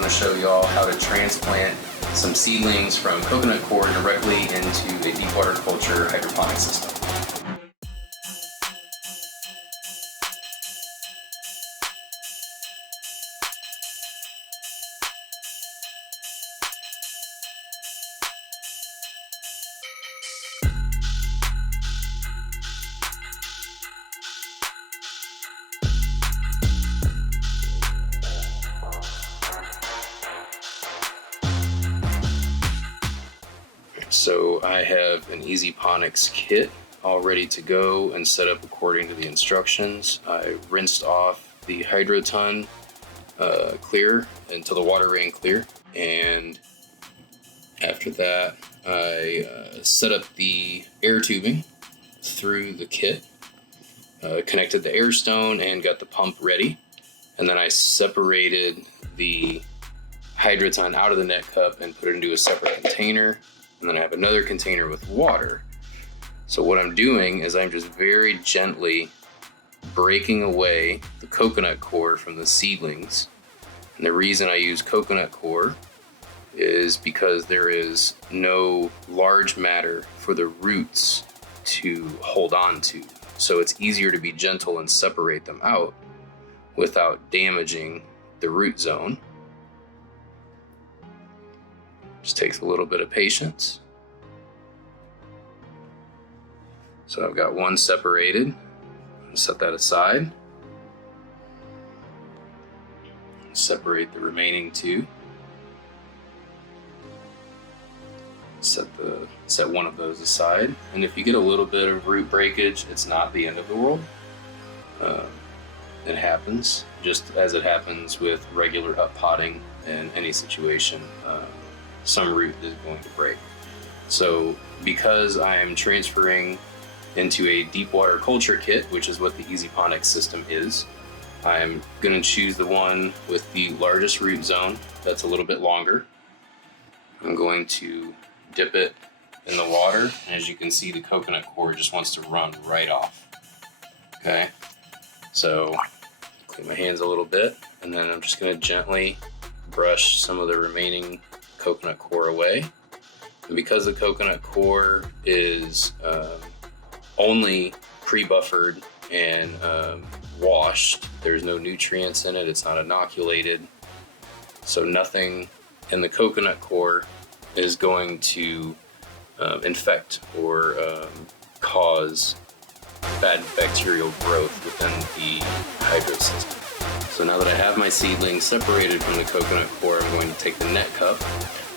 going to show y'all how to transplant some seedlings from coconut core directly into a deep water culture hydroponic system. So I have an Hydroponics kit all ready to go and set up according to the instructions. I rinsed off the Hydro ton clear until the water ran clear, and after that I set up the air tubing through the kit, connected the air stone and got the pump ready, and then I separated the Hydro ton out of the net cup and put it into a separate container. And then I have another container with water. So what I'm doing is I'm just very gently breaking away the coconut core from the seedlings. And the reason I use coconut core is because there is no large matter for the roots to hold on to. So it's easier to be gentle and separate them out without damaging the root zone. Just takes a little bit of patience. So I've got one separated. Set that aside. Separate the remaining two. Set one of those aside. And if you get a little bit of root breakage, it's not the end of the world. It happens, just as it happens with regular uppotting in any situation. Some root is going to break. So because I am transferring into a deep water culture kit, which is what the Hydroponics system is, I'm going to choose the one with the largest root zone that's a little bit longer. I'm going to dip it in the water, and as you can see, the coconut core just wants to run right off. Okay, so clean my hands a little bit, and then I'm just going to gently brush some of the remaining coconut core away. And because the coconut core is only pre-buffered and washed, there's no nutrients in it, it's not inoculated, so nothing in the coconut core is going to infect or cause bad bacterial growth within the hydro system. So now that I have my seedlings separated from the coconut core, I'm going to take the net cup,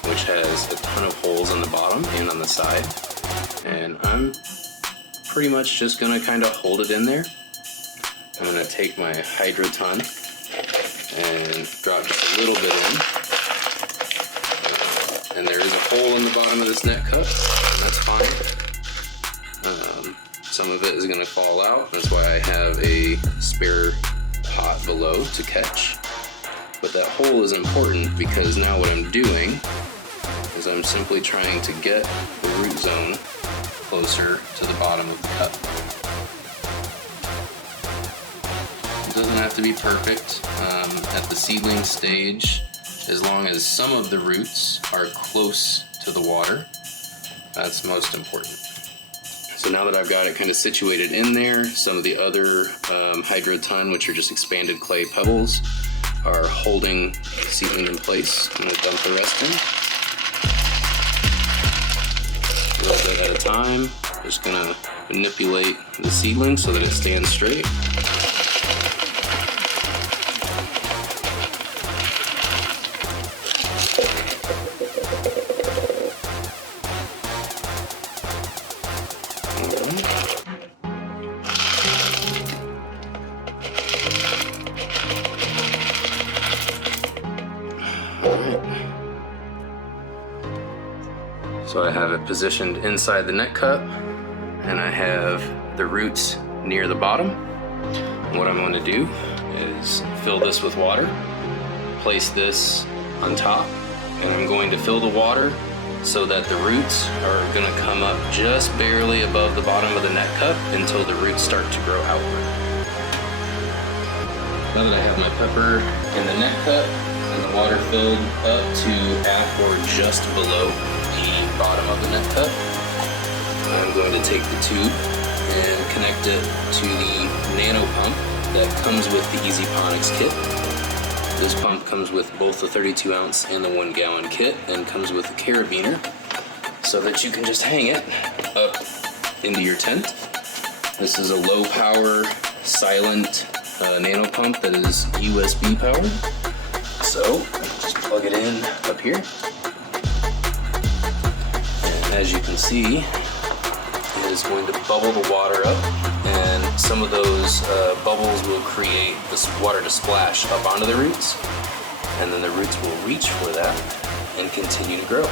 which has a ton of holes on the bottom and on the side, and I'm pretty much just going to kind of hold it in there. I'm going to take my Hydro ton and drop just a little bit in. And there is a hole in the bottom of this net cup, and that's fine. Some of it is going to fall out. That's why I have a spare pot below to catch. But that hole is important because now what I'm doing is I'm simply trying to get the root zone closer to the bottom of the cup. It doesn't have to be perfect. At the seedling stage, as long as some of the roots are close to the water, that's most important. So now that I've got it kind of situated in there, some of the other Hydro ton, which are just expanded clay pebbles, are holding the seedling in place. I'm going to dump the rest in. A little bit at a time. Just going to manipulate the seedling so that it stands straight. So I have it positioned inside the net cup, and I have the roots near the bottom. And what I'm going to do is fill this with water, place this on top, and I'm going to fill the water so that the roots are going to come up just barely above the bottom of the net cup until the roots start to grow outward. Now that I have my pepper in the net cup and the water filled up to at or just below the bottom of the net cup. I'm going to take the tube and connect it to the nano pump that comes with the Hydroponics kit. This pump comes with both the 32 ounce and the 1 gallon kit, and comes with a carabiner so that you can just hang it up into your tent. This is a low power, silent nano pump that is USB powered. So just plug it in up here. And as you can see, it is going to bubble the water up, and some of those bubbles will create this water to splash up onto the roots, and then the roots will reach for that and continue to grow.